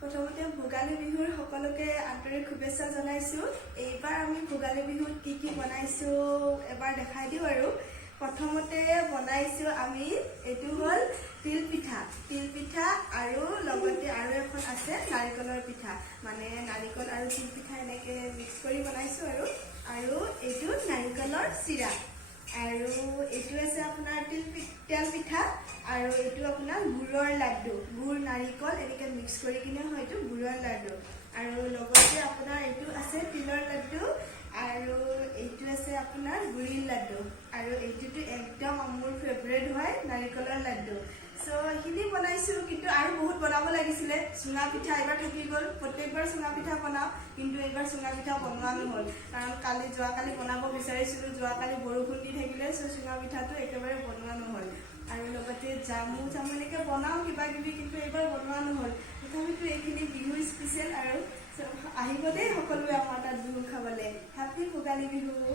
প্ৰথমতে ভোগালী বিহুৰ সকলোকে আন্তৰিক শুভেচ্ছা জনাইছোঁ। এইবাৰ আমি ভোগালী বিহুত কি বনাইছোঁ এবাৰ দেখাই দিওঁ আৰু প্ৰথমতে বনাইছোঁ আমি এইটো হ'ল তিল পিঠা আৰু লগতে আৰু এখন আছে নাৰিকলৰ পিঠা, মানে নাৰিকল আৰু তিল পিঠা এনেকৈ মিক্স কৰি বনাইছোঁ আৰু এইটো নাৰিকলৰ চিৰা আৰু এইটো আছে আপোনাৰ তেল পিঠা আৰু এইটো আপোনাৰ গুড়ৰ লাড্ডু, গুড় নাৰিকল এনেকৈ মিক্স কৰি কিনে হয়তো গুড়ৰ লাড্ডু আৰু লগতে আপোনাৰ এইটো আছে তিলৰ লাড্ডু আৰু এইটো আছে আপোনাৰ গুড়িৰ লাড্ডু আৰু এইটোতো একদম মোৰ ফেভৰেট হয় নাৰিকলৰ লাড্ডু। চ' এইখিনি বনাইছোঁ, কিন্তু আৰু বহুত বনাব লাগিছিলে। চুঙা পিঠা এইবাৰ থাকি গ'ল, প্ৰত্যেকবাৰ চুঙা পিঠা বনাওঁ, কিন্তু এইবাৰ চুঙা পিঠা বনোৱা নহ'ল, কাৰণ যোৱাকালি বনাব বিচাৰিছিলোঁ, যোৱাকালি বৰষুণ দি থাকিলে, চ' চুঙা পিঠাটো একেবাৰে বনোৱা নহ'ল আৰু লগতে জামু এনেকৈ বনাওঁ কিবা কিবি, কিন্তু এইবাৰ বনোৱা নহ'ল। তথাপিতো এইখিনি বিহু স্পেচিয়েল আৰু আহিব দেই সকলোৱে আমাৰ তাত বিহু খাবলৈ। হেপী ভোগালী বিহু।